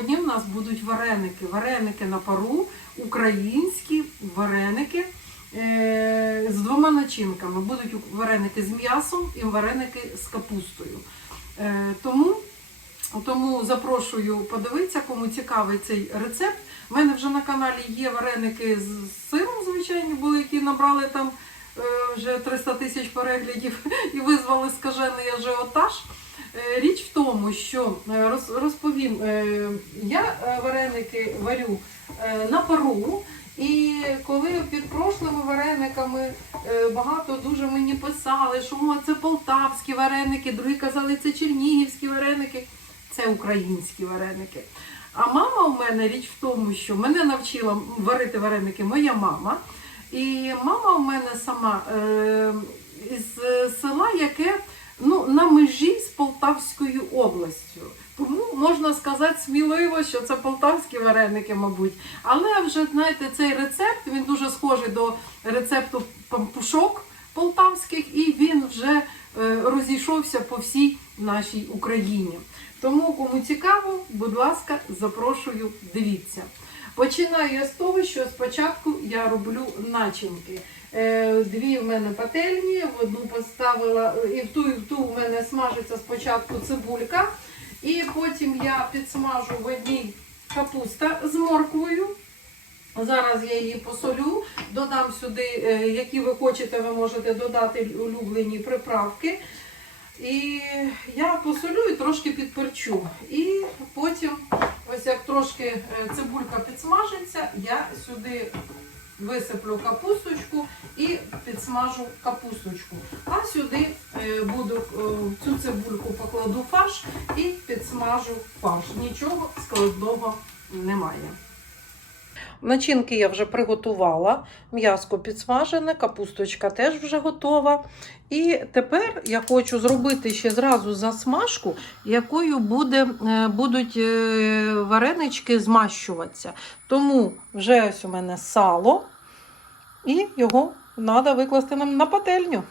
Сьогодні в нас будуть вареники. Вареники на пару, українські вареники е, з двома начинками. Будуть вареники з м'ясом і вареники з капустою. Е, тому, тому запрошую подивитися, кому цікавий цей рецепт. У мене вже на каналі є вареники з сиром, звичайні були, які набрали там е, вже 300 тисяч переглядів і визвали скажений ажіотаж. Е, Річ в тому, що е, розповім, е, я вареники варю на пару. І коли під прошлими варениками багато дуже мені писали, що «О, це полтавські вареники, другі казали, це чернігівські вареники, це українські вареники. А мама у мене річ в тому, що мене навчила варити вареники моя мама. І мама у мене сама е, із села, яке ну, на межі з Полтавською областю. Тому можна сказати сміливо, що це полтавські вареники, мабуть. Але вже знаєте, цей рецепт він дуже схожий до рецепту пампушок полтавських, і він вже е, розійшовся по всій нашій Україні. Тому, кому цікаво, будь ласка, запрошую, дивіться. Починаю я з того, що спочатку я роблю начинки. Е, Дві в мене пательні, в одну поставила, і в ту, і в ту в мене смажиться спочатку цибулька, і потім я підсмажу в одній капуста з морквою. Зараз я її посолю, додам сюди, е, які ви хочете, ви можете додати улюблені приправки. І я посолю і трошки підперчу. І потім, ось як трошки е, цибулька підсмажиться, я сюди висиплю капусточку і підсмажу капусточку. А сюди е, буду е, цю цибульку покладу фарш і підсмажу фарш. Нічого складного немає. Начинки я вже приготувала, м'яско підсмажене, капусточка теж вже готова. І тепер я хочу зробити ще зразу засмажку, якою буде, е, будуть варенички змащуватися. Тому вже ось у мене сало, і його треба викласти нам на пательню.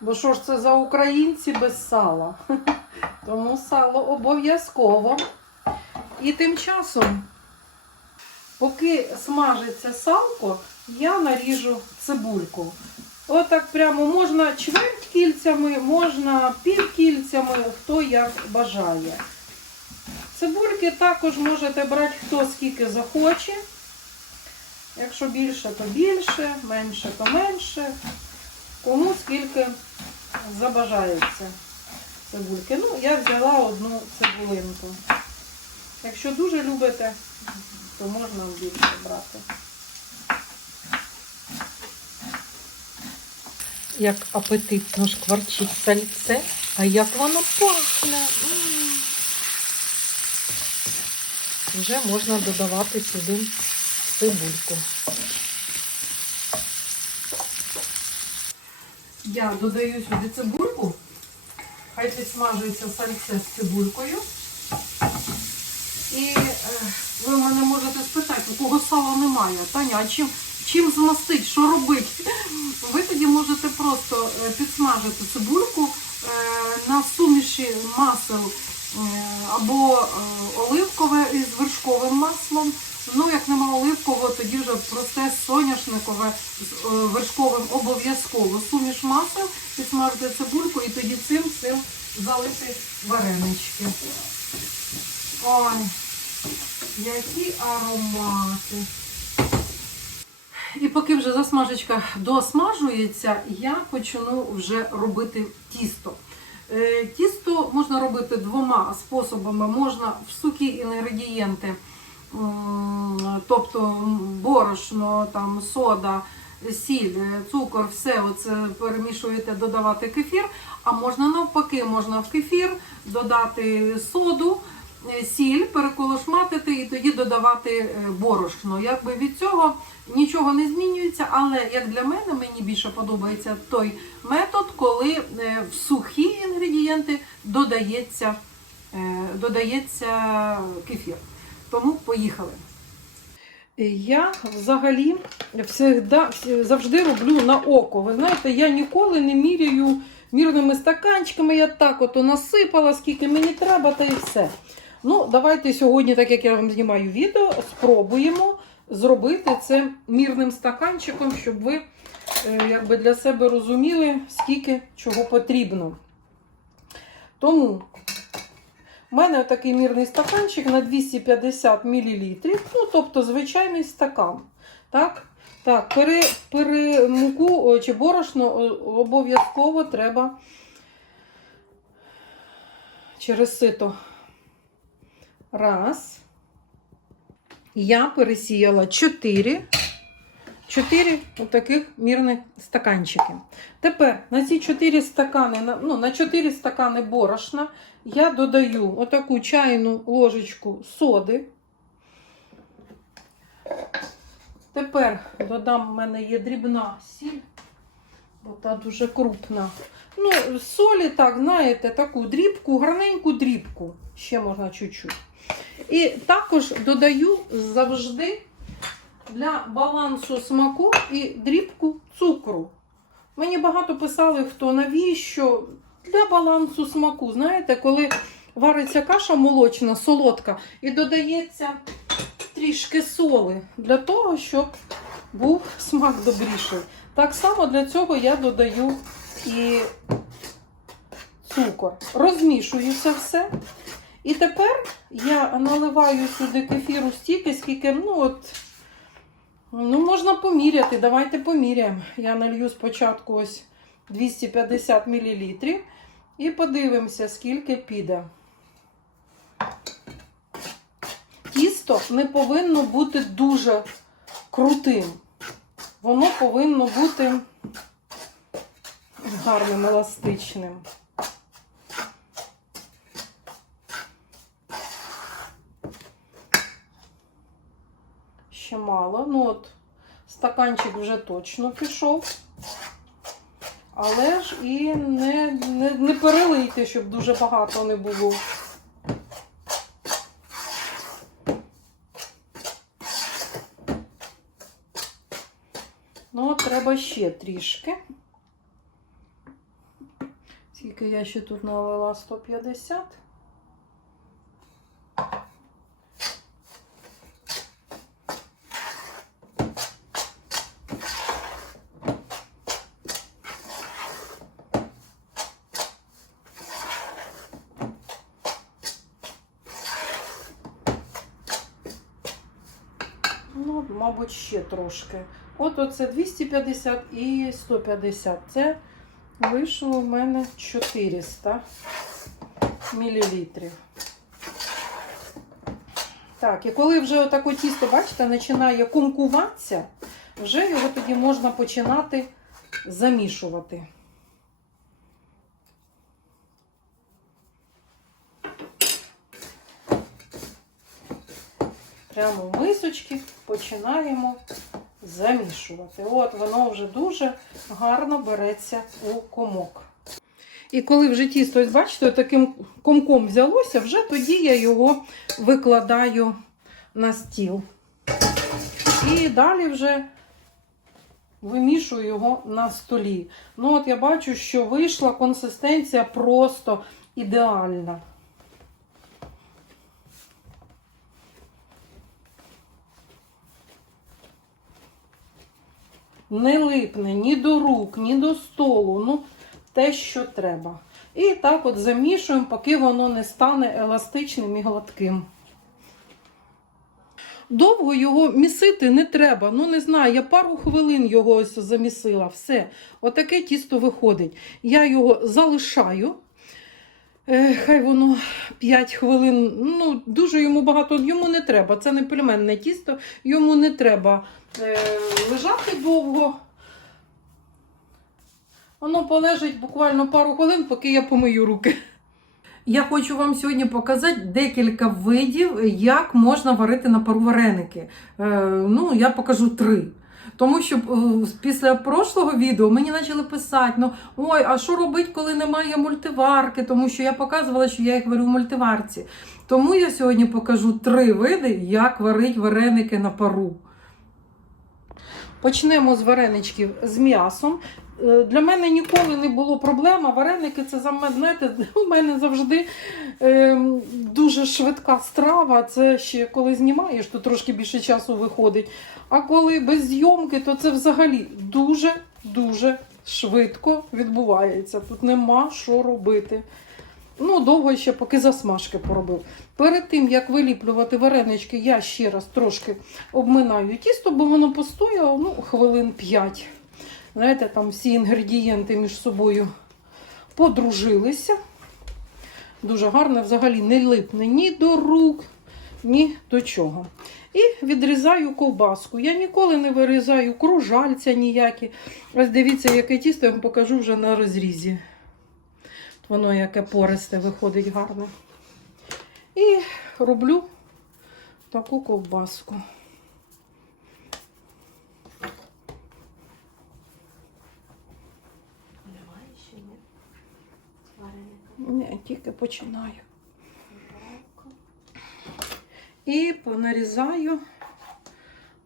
Бо що ж це за українці без сала? Тому сало обов'язково. І тим часом, поки смажиться салко, я наріжу цибульку. Отак прямо можна чверть кільцями, можна пів кільцями, хто як бажає. Цибульки також можете брати хто скільки захоче. Якщо більше, то більше, менше, то менше. Кому скільки забажається цибульки. Ну, я взяла одну цибулинку. Якщо дуже любите, то можна більше брати. Як апетитно шкварчить сальце, а як воно пахне. М. Вже можна додавати сюди цибульку. Я додаю сюди цибульку. Хай підсмажується сальце з цибулькою. І е, ви мене можете спитати, у кого сала немає. Таня, а чим, чим змастить, що робити? Ви тоді можете просто е, підсмажити цибульку е, на суміші масел або е, оливкове із вершковим маслом. Ну, як нема оливкового, тоді вже просте соняшникове з е, вершковим обов'язково. Суміш масел, підсмажити цибульку і тоді цим цим залити варенички. Ой, які аромати. І поки вже засмажечка досмажується, я почну вже робити тісто. Е, Тісто можна робити двома способами. Можна в сукі інгредієнти, тобто борошно, там, сода, сіль, е, цукор, все це перемішуєте, додавати кефір. А можна навпаки, можна в кефір додати соду, сіль, сіль, переколошматити і тоді додавати е, борошно. Якби від цього нічого не змінюється, але як для мене мені більше подобається той метод, коли е, в сухі інгредієнти додається, е, додається кефір. Тому поїхали. Я взагалі всегда, завжди роблю на око. Ви знаєте, я ніколи не міряю мірними стаканчиками. Я так ото насипала, скільки мені треба, та і все. Ну, давайте сьогодні, так як я вам знімаю відео, спробуємо зробити це мірним стаканчиком, щоб ви е, якби для себе розуміли, скільки чого потрібно. Тому в мене такий мірний стаканчик на 250 мл, ну, тобто звичайний стакан. Так, так пере, пере, муку чи борошно обов'язково треба через сито. Раз. Я пересіяла 4. 4 таких мірних стаканчики. Тепер на ці 4 стакани, ну, на 4 стакани борошна я додаю отаку чайну ложечку соди. Тепер додам, в мене є дрібна сіль, бо та дуже крупна. Ну, солі, так, знаєте, таку дрібку, гарненьку дрібку. Ще можна чуть-чуть. І також додаю завжди для балансу смаку і дрібку цукру. Мені багато писали, хто навіщо для балансу смаку. Знаєте, коли вариться каша молочна, солодка, і додається трішки соли для того, щоб був смак добріший. Так само для цього я додаю і цукор. Розмішую це все. І тепер я наливаю сюди кефіру стільки, скільки, ну от, ну можна поміряти. Давайте поміряємо. Я налью спочатку ось 250 мл і подивимося, скільки піде. Тісто не повинно бути дуже крутим. Воно повинно бути гарним, еластичним. Ще мало. Ну от, стаканчик вже точно пішов. Але ж і не, не, не перелийте, щоб дуже багато не було. Ну, треба ще трішки. Скільки я ще тут налила 150. Ну, ще трошки. От оце 250 і 150. Це вийшло у мене 400 мілілітрів. Так, і коли вже отаке тісто, бачите, починає кумкуватися, вже його тоді можна починати замішувати. Прямо в мисочки починаємо замішувати. От воно вже дуже гарно береться у комок. І коли вже тісто, бачите, таким комком взялося, вже тоді я його викладаю на стіл. І далі вже вимішую його на столі. Ну, от я бачу, що вийшла консистенція просто ідеальна. Не липне ні до рук, ні до столу. Ну, те, що треба. І так от замішуємо, поки воно не стане еластичним і гладким. Довго його місити не треба. Ну, не знаю, я пару хвилин його ось замісила. Все. Отаке тісто виходить. Я його залишаю. Е, Хай воно 5 хвилин. Ну, дуже йому багато, йому не треба. Це не пельменне тісто, йому не треба е, лежати довго. Воно полежить буквально пару хвилин, поки я помию руки. Я хочу вам сьогодні показати декілька видів, як можна варити на пару вареники. Е, ну, я покажу три. Тому що е, після прошлого відео мені почали писати: ну ой, а що робити, коли немає мультиварки? Тому що я показувала, що я їх варю в мультиварці. Тому я сьогодні покажу три види, як варити вареники на пару. Почнемо з вареничків з м'ясом. Е, Для мене ніколи не було проблема. Вареники це за знаєте, у мене завжди е, дуже швидка страва. Це ще коли знімаєш, то трошки більше часу виходить. А коли без зйомки, то це взагалі дуже-дуже швидко відбувається. Тут нема що робити. Ну, довго ще поки засмажки поробив. Перед тим, як виліплювати варенички, я ще раз трошки обминаю тісто, бо воно постояло ну, хвилин 5. Знаєте, там всі інгредієнти між собою подружилися. Дуже гарно, взагалі не липне ні до рук, ні до чого. І відрізаю ковбаску. Я ніколи не вирізаю кружальця ніякі. Ось дивіться, яке тісто я вам покажу вже на розрізі. Воно яке пористе виходить гарне. І роблю таку ковбаску. Немає ще ні. Ні, тільки починаю. І понарізаю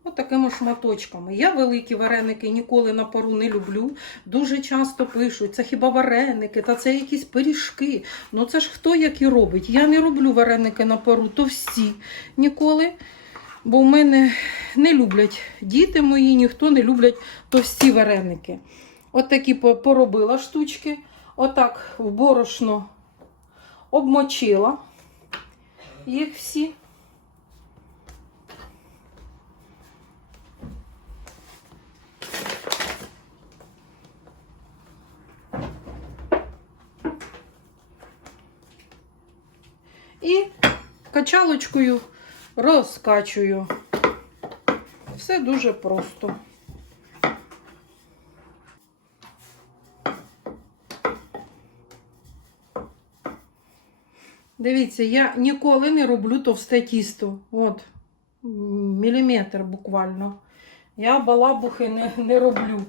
отакими шматочками. Я великі вареники ніколи на пару не люблю. Дуже часто пишуть, це хіба вареники, та це якісь пиріжки. Ну це ж хто як і робить. Я не роблю вареники на пару, то всі ніколи. Бо в мене не люблять діти мої, ніхто не люблять товсті вареники. От такі поробила штучки. Отак в борошно обмочила їх всі. І качалочкою розкачую. Все дуже просто. Дивіться, я ніколи не роблю товсте тісто. От, міліметр буквально. Я балабухи не, не роблю.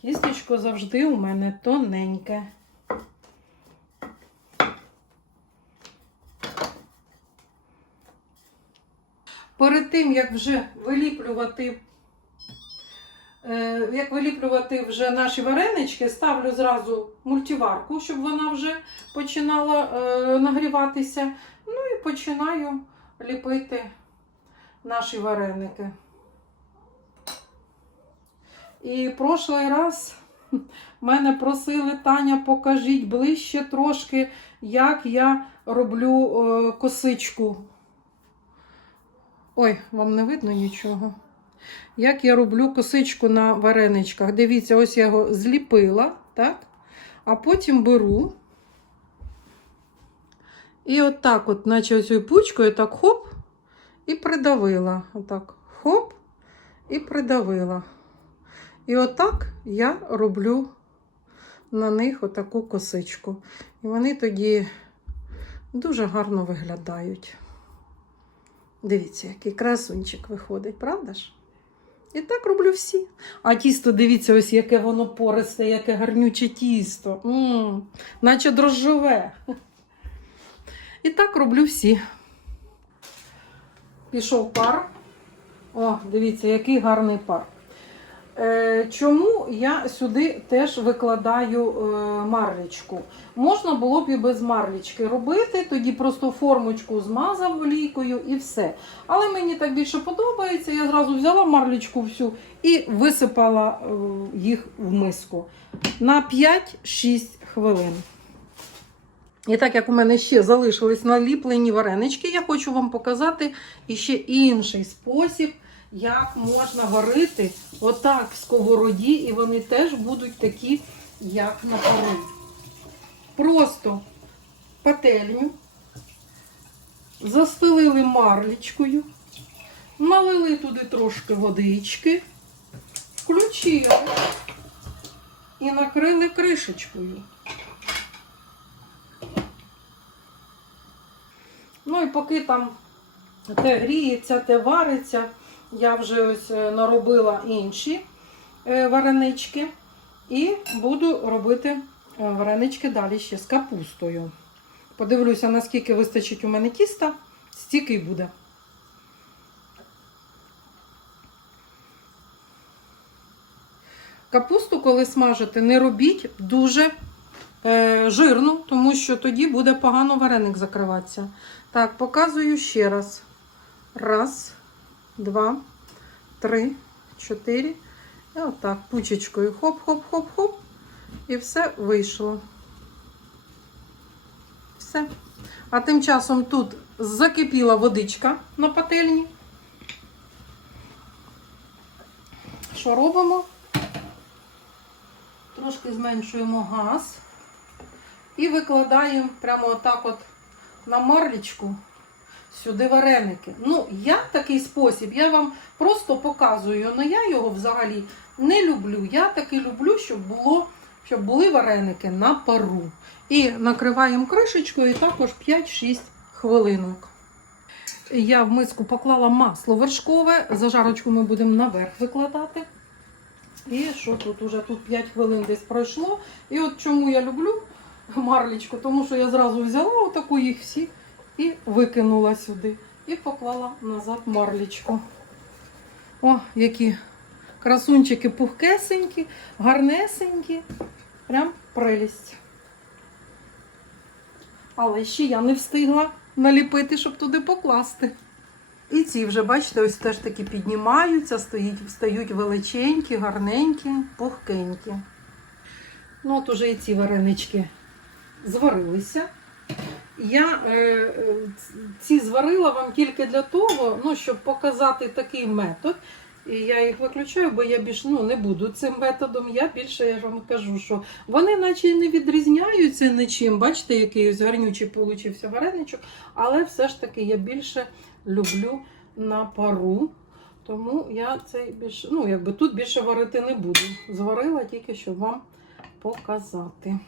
Тістечко завжди у мене тоненьке. Перед тим, як вже виліплювати Як виліплювати вже наші варенички, ставлю зразу мультиварку, щоб вона вже починала е, нагріватися. Ну і починаю ліпити наші вареники. І прошлий раз мене просили Таня, покажіть ближче трошки, як я роблю е, косичку. Ой, вам не видно нічого. Як я роблю косичку на вареничках. Дивіться, ось я його зліпила, так? А потім беру. І отак, от, наче оцю пучкою, так хоп, і придавила. Отак, хоп, і придавила. І отак я роблю на них отаку косичку. І вони тоді дуже гарно виглядають. Дивіться, який красунчик виходить, правда ж? І так роблю всі. А тісто, дивіться, ось яке воно пористе, яке гарнюче тісто. м наче дрожжове. І так роблю всі. Пішов пар. О, дивіться, який гарний пар. Е, чому я сюди теж викладаю е, марлічку? Можна було б і без марлічки робити, тоді просто формочку змазав олійкою і все. Але мені так більше подобається. Я зразу взяла марлічку всю і висипала е, їх в миску на 5-6 хвилин. І так як у мене ще залишились наліплені варенички, я хочу вам показати іще інший спосіб, як можна варити отак в сковороді, і вони теж будуть такі, як на пару. Просто пательню застелили марлічкою, налили туди трошки водички, включили і накрили кришечкою. Ну і поки там те гріється, те вариться, я вже ось е, наробила інші е, варенички. І буду робити е, варенички далі ще з капустою. Подивлюся, наскільки вистачить у мене тіста, стільки й буде. Капусту, коли смажите, не робіть дуже е, жирну, тому що тоді буде погано вареник закриватися. Так, показую ще раз. Раз, два, три, чотири. І отак, пучечкою. Хоп-хоп-хоп-хоп. І все вийшло. Все. А тим часом тут закипіла водичка на пательні. Що робимо? Трошки зменшуємо газ і викладаємо прямо отак от на марлічку сюди вареники. Ну, я такий спосіб, я вам просто показую, але я його взагалі не люблю. Я таки люблю, щоб було, щоб були вареники на пару. І накриваємо кришечкою і також 5-6 хвилинок. Я в миску поклала масло вершкове, зажарочку ми будемо наверх викладати. І що тут уже тут 5 хвилин десь пройшло. І от чому я люблю марлічку, тому що я зразу взяла отаку їх всі і викинула сюди. І поклала назад марлічку. О, які красунчики пухкесенькі, гарнесенькі. Прям прелість. Але ще я не встигла наліпити, щоб туди покласти. І ці вже, бачите, ось теж таки піднімаються, стоїть, стають величенькі, гарненькі, пухкенькі. Ну, от уже і ці варенички зварилися. Я е, е, ці зварила вам тільки для того, ну, щоб показати такий метод. І я їх виключаю, бо я більш ну, не буду цим методом. Я більше я вам кажу, що вони наче не відрізняються нічим. Бачите, який ось гарнючий получився вареничок, але все ж таки я більше люблю на пару. Тому я цей більше, ну, якби тут більше варити не буду. Зварила тільки, щоб вам показати.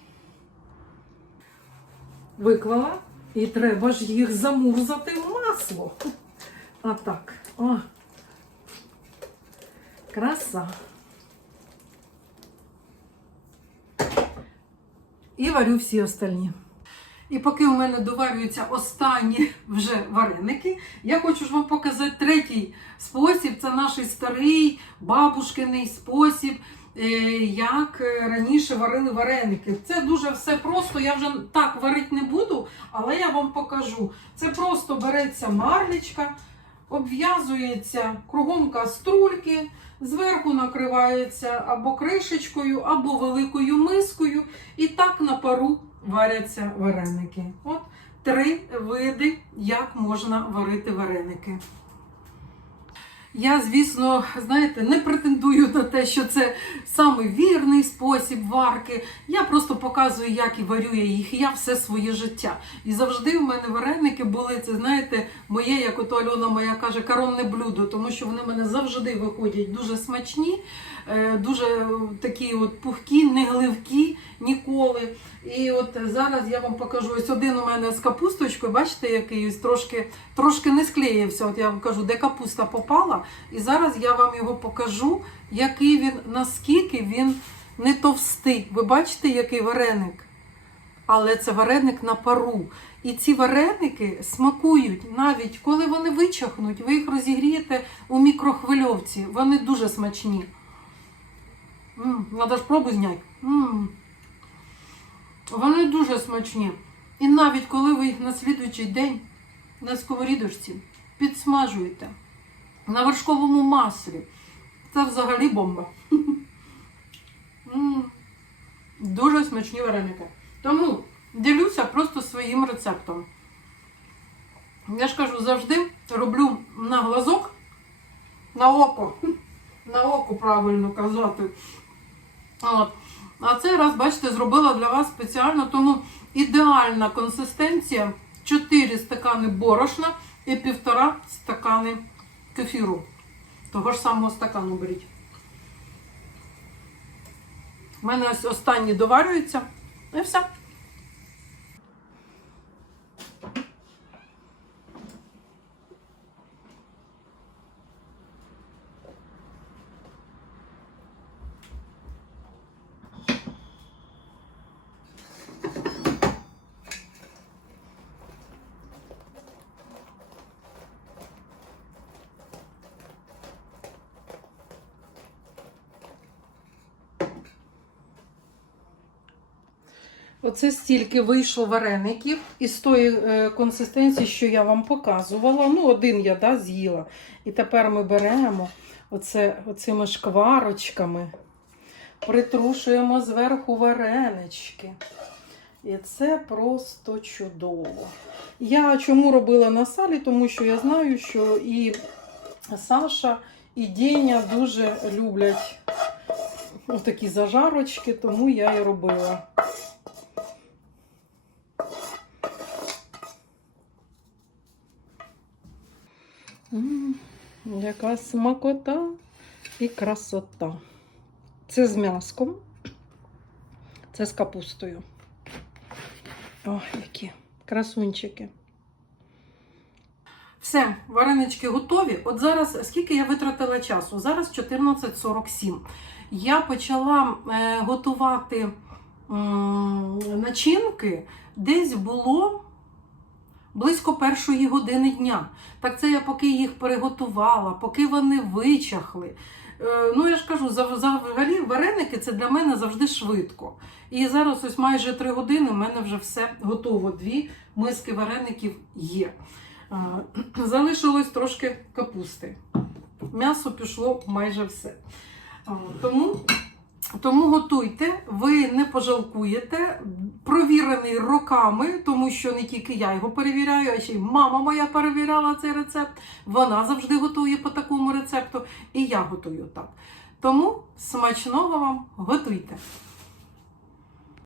Виклала, і треба ж їх замурзати в масло. А так. О. Краса. І варю всі остальні. І поки у мене доварюються останні вже вареники, я хочу ж вам показати третій спосіб. Це наш старий бабушкиний спосіб, як е, раніше варили вареники. Це дуже все просто. Я вже так варити не буду, але я вам покажу. Це просто береться марлечка, обв'язується кругом каструльки, зверху накривається або кришечкою, або великою мискою. І так на пару варяться вареники. От три види, як можна варити вареники. Я, звісно, знаєте, не претендую на те, що це самий вірний спосіб варки. Я просто показую, як і варю я їх. Я все своє життя. І завжди в мене вареники були, це знаєте, моє, як ото Альона моя каже, коронне блюдо, тому що вони в мене завжди виходять дуже смачні, дуже такі от пухкі, не гливкі ніколи. І от зараз я вам покажу ось один у мене з капусточкою, бачите, який трошки, трошки не склеївся. От я вам кажу, де капуста попала. І зараз я вам його покажу, який він, наскільки він не товстий. Ви бачите, який вареник? Але це вареник на пару. І ці вареники смакують навіть коли вони вичахнуть, ви їх розігрієте у мікрохвильовці. Вони дуже смачні. М, Надо ж пробу зняти. Вони дуже смачні. І навіть коли ви їх на слідуючий день на сковорідочці підсмажуєте на вершковому маслі, це взагалі бомба. Дуже смачні вареники. Тому ділюся просто своїм рецептом. Я ж кажу, завжди роблю на глазок, на око. На око правильно казати. От. А цей раз, бачите, зробила для вас спеціально, тому ідеальна консистенція 4 стакани борошна і 1,5 стакани кефіру. Того ж самого стакану беріть. У мене ось останні доварюються. І все. Оце стільки вийшло вареників із тої е, консистенції, що я вам показувала. Ну, один я да, з'їла. І тепер ми беремо оце, оцими шкварочками, притрушуємо зверху варенички. І це просто чудово. Я чому робила на салі? Тому що я знаю, що і Саша, і Деня дуже люблять такі зажарочки, тому я і робила. Яка смакота і красота. Це з м'яском, це з капустою. Ой, які красунчики. Все, варенички готові. От зараз скільки я витратила часу? Зараз 14.47. Я почала е, готувати начинки десь було близько першої години дня. Так це я поки їх переготувала, поки вони вичахли. Е, ну, я ж кажу, взагалі вареники це для мене завжди швидко. І зараз ось майже три години в мене вже все готово. Дві миски вареників є. Е, Залишилось трошки капусти. М'ясо пішло майже все. Е, Тому, тому готуйте, ви не пожалкуєте. Провірений роками, тому що не тільки я його перевіряю, а ще й мама моя перевіряла цей рецепт. Вона завжди готує по такому рецепту, і я готую так. Тому смачного вам готуйте!